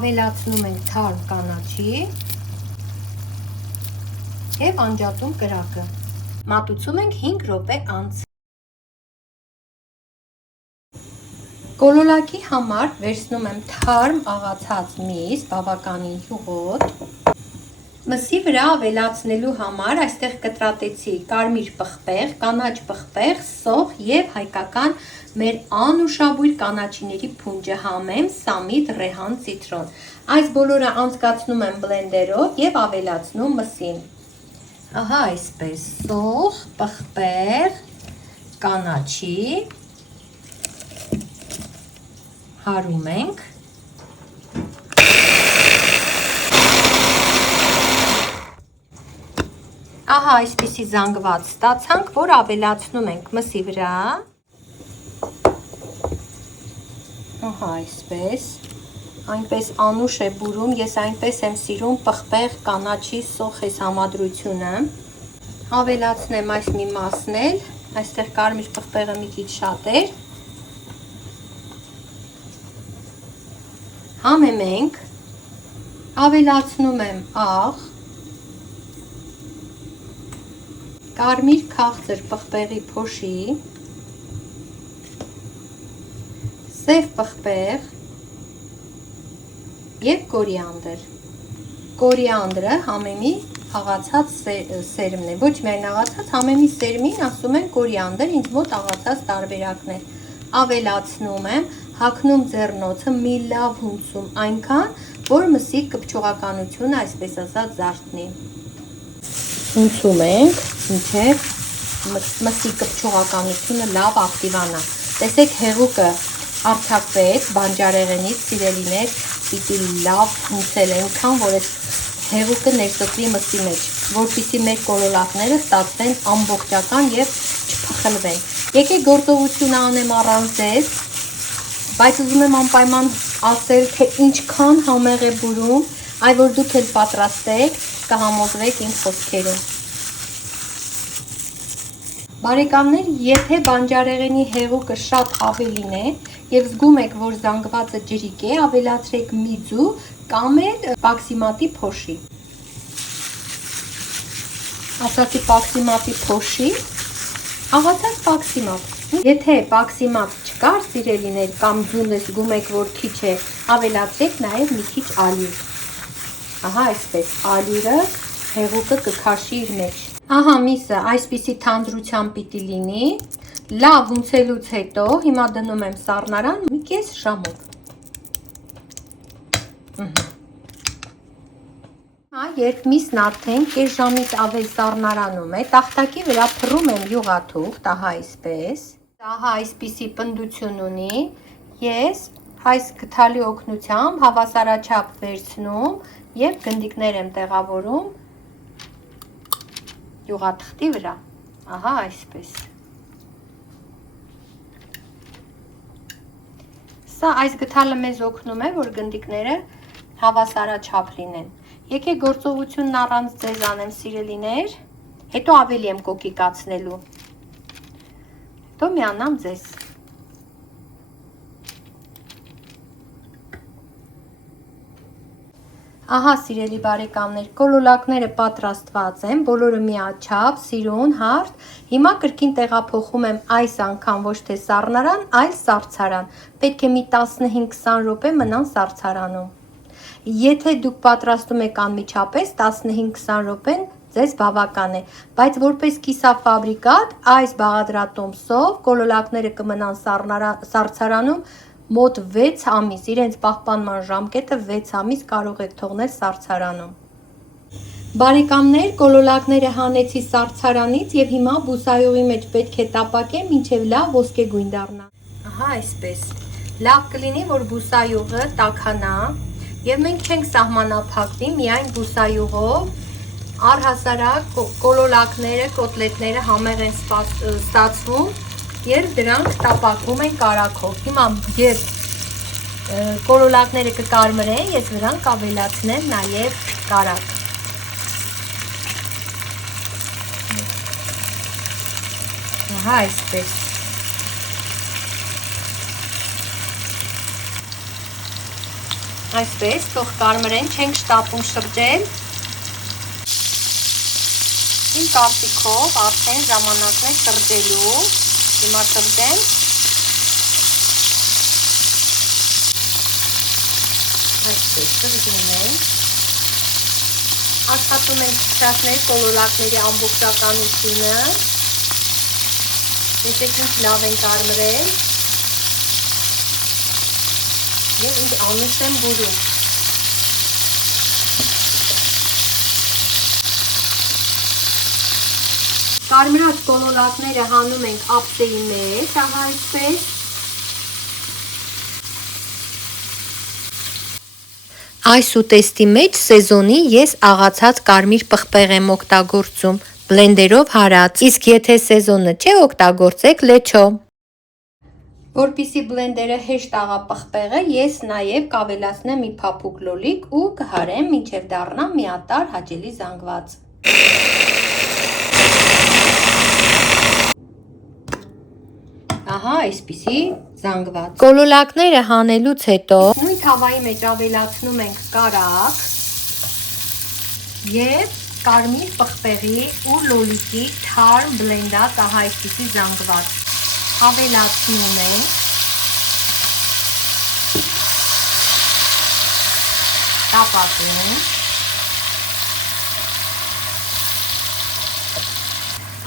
Ավելացնում ենք թարմ կանաչի և անջատում կրակը։ Մատուցում ենք 5 րոպե անց։ Կոլոլակի համար վերցնում եմ թարմ աղացած միս, բավականին յուղոտ։ Մսի վրա ավելացնելու համար այստեղ կտրատեցի կարմիր պղպեղ, կանաչ պղպեղ, սոխ և հայկական մեր անուշաբույր կանաչիների փունջը համեմ, սամիտ, ռեհան, ցիտրոն։ Այս բոլորը անցկացնում եմ բլենդերով և ավելացնում մսին։ Ահա այսպես, սոխ, պղպեղ, կանաչի, հարում ենք։ Ահա այսպիսի զանգված ստացանք, որ ավելացնում ենք մսի վրա։ Ահա այսպես, այնպես անուշ է բուրում, ես այնպես եմ սիրում պղպեղ, կանաչի, սոխես համադրությունը։ Ավելացնեմ այս մի մասն էլ, այստեղ կարմիր պղպեղը մի քիչ շատ էր։ Համեմենք, ավելացնում եմ աղ, կարմիր քաղցր պղպեղի փոշի, սև պղպեղ և կորիանդր։ Կորիանդրը համեմի աղացած սերմն է, ոչ միայն աղացած, համեմի սերմին ասում են կորիանդր, ինձ մոտ աղացած տարբերակն է։ Ավելացնում եմ, հագնում ձեռնոցը, մի լավ հունցում այնքան, որ մսի կպչողականությունը այսպես ասած զարթնի։ Հունցում ենք, մինչև մսի կպչողականությունը լավ ակտիվանա։ Տեսեք հեղուկը արձակվեց բանջարեղենից, սիրելիներ, պիտի լավ հունցել այնքան, որ այս հեղուկը ներծծվի մսի մեջ, որպեսզի մեր կոլոլակները ստացվեն ամբողջական և չփխլվեն։ Եկեք գործողությունը անեմ առանց ձեզ, բայց ուզում եմ անպայման ասել, թե ինչքան համեղ է բուրում, այ որ դուք էլ պատրաստեք, կհամոզվեք իմ խոսքերում։ Բարեկամներ, եթե բանջարեղենի հեղուկը շատ ավելին է և զգում եք, որ զանգվածը ջրիկ է, ավելացրեք միձու կամ էլ պաքսիմատի փոշի։ Ասացի պաքսիմատի փոշի, աղացած պաքսիմատ։ Եթե պաքսիմատ չկար, սիրելիներ, կամ ձուն զգում եք, որ քիչ է, ավելացրեք նաև մի քիչ ալյուր։ Ահա այսպես, ալյուրը հեղուկը կքաշի իր մեջ։ Ահա միսը այսպիսի թանձրությամբ պիտի լինի, լավ հունցելուց հետո, հիմա դնում եմ սառնարան մի կես ժամով։ Երբ միսն արդեն կես ժամից ավել սառնարանում է, տախտակի վրա փռում եմ յուղաթուղթ, ահա այսպես, ահա այսպիսի պնդություն ունի, ես այս գդալի օգնությամբ հավասարաչափ վերցնում և գնդիկներ եմ տեղավորում յուղաթղթի վրա, ահա այսպես։ Սա այս գդալը մեզ օգնում է, որ գնդիկները հավասարաչափ լինեն։ Եկեք գործողությունն առանց ձեզ անեմ, սիրելիներ, հետո ավելի եմ կոկիկացնելու, հետո միանամ ձեզ։ Ահա սիրելի բարեկամներ, կոլոլակները պատրաստված են, բոլորը միաչափ, սիրուն, հարթ, հիմա կրկին տեղափոխում եմ այս անգամ ոչ թե սառնարան, այլ սառցարան, պետք է մի 15-20 րոպե մնան սառցարանում։ Եթե դուք պատրաստում եք անմիջապես, 15-20 րոպեն ձեզ բավական է, բայց որպես կիսաֆաբրիկատ այս բաղադրատոմսով կոլոլակները կմնան սառցարանում մոտ 6 ամիս, իրենց պահպանման ժամկետը 6 ամիս կարող եք թողնել սառցարանում։ Բարեկամներ, կոլոլակները հանեցի սառցարանից և հիմա բուսայուղի մեջ պետք է տապակեմ, մինչև լավ ոսկեգույն դառնա։ Ահա այսպես, լավ կլինի, որ բուսայուղը տաքանա և մենք չենք սահմանափակվի միայն բուսայուղով, առհասարակ կոլոլակները, կոտլետները համեղ են ստացվում և դրանք տապակվում են կարագով։ Հիմա երբ կոլոլակները կկարմրեն, ես նրանք ավելացնեմ նաև կարագ։ Ահա այսպես։ Այսպես, թող կարմրեն, չենք շտապում շրջել։ Իմ կարծիքով արդեն ժամանակն է շրջելու։ Հիմա շրջեմ։ Այսպես շրջում ենք։ Աշխատում ենք փշակներ կոլորակների ամբողջականությունը։ Տեսեք ինչ լավ են կարմրել։ Եվ ինձ անուշ եմ բուրում։ Կարմրած կոլորակները հանում ենք ափսեի մեջ, ահա այսպես։ Այս ուտեստի մեջ սեզոնի ես աղացած կարմիր պղպեղ եմ օգտագործում, բլենդերով հարած, իսկ եթե սեզոնը չէ, օգտագործեք լեչո։ Որպեսզի բլենդերը հեշտ աղա պղպեղը, ես նաև կավելացնեմ մի փափուկ լոլիկ ու կհարեմ մինչև դառնա միատարր հաճելի զանգված։ Ահա այսպիսի զանգված։ Կոլոլակները հանելուց հետո նույն թավայի մեջ ավելացնում ենք կարակ և կարմիր պղպեղի ու լոլիկի թարմ բլենդած ահա այսպիսի զանգված։ Ավելացնում ենք, տապակում,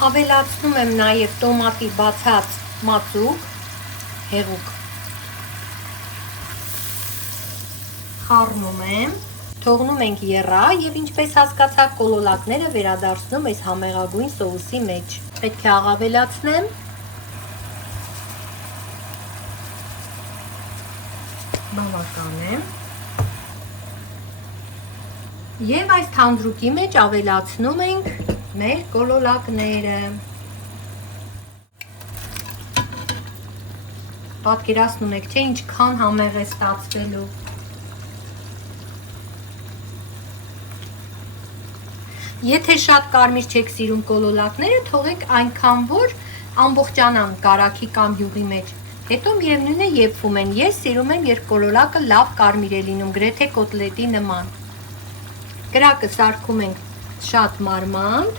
ավելացնում եմ նաև տոմատի բացած մածուկ, հեղուկ, խառնում եմ, թողնում ենք եռա և ինչպես հասկացաք կոլոլակները վերադարձնում այս համեղագույն սոուսի մեջ։ Պետք է ավելացնեմ բավական է։ Եվ այս թանձրուկի մեջ ավելացնում ենք մեր կոլոլակները։ Պատկերացնում եք, թե ինչքան համեղ է ստացվելու։ Եթե շատ կարմիր չեք սիրում կոլոլակները, թողեք այնքան, որ ամբողջանան կարագի կամ յուղի մեջ։ Հետո միևնույն է եփվում են։ Ես սիրում եմ, երբ կոլոլակը լավ կարմիր է լինում, գրեթե կոտլետի նման։ Կրակը սարքում ենք շատ մանր,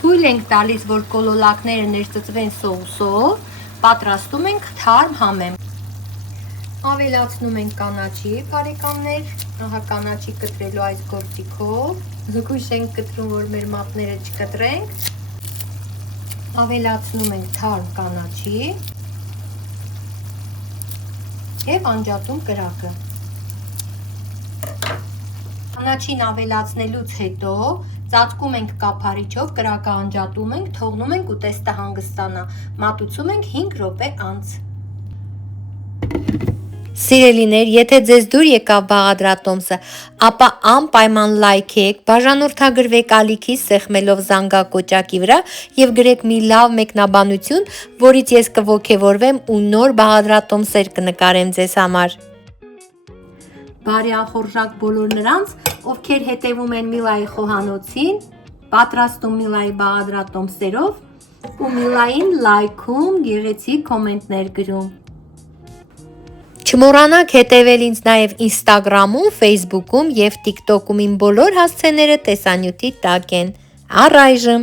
թույլ ենք տալիս, որ կոլոլակները ներծծվեն սոուսով, պատրաստում ենք թարմ համեմ։ Ավելացնում ենք կանաչի, բարեկամներ, ահա կանաչի կտրելու այս գործիքով, զգույշ ենք կտրում, որ մեր մատները չկտրենք։ Ավելացնում ենք թարմ կանաչի և անջատում կրակը։ Կանաչին ավելացնելուց հետո ծածկում ենք կափարիչով, կրակը անջատում ենք, թողնում ենք ուտեստը հանգստանա, մատուցում ենք 5 րոպե անց։ Սիրելիներ, եթե ձեզ դուր եկավ բաղադրատոմսը, ապա անպայման լայքեք, բաժանորդագրվեք ալիքի սեղմելով զանգակոճակի վրա և գրեք մի լավ մեկնաբանություն, որից ես կոգևորվեմ ու նոր բաղադրատոմսեր կնկարեմ ձեզ համար։ Բարի անխորժակ բոլոր նրանց, ովքեր հետևում են Միլայի խոհանոցին, պատրաստում Միլայի բաղադրատոմսերով ու Միլային լայքում, գեղեցիկ կոմենտներ գրում։ Չմոռանաք հետևել ինձ նաև Instagram-ում, Facebook-ում և TikTok-ում, իմ բոլոր հասցեները տեսանյութի տակ են։ Առայժմ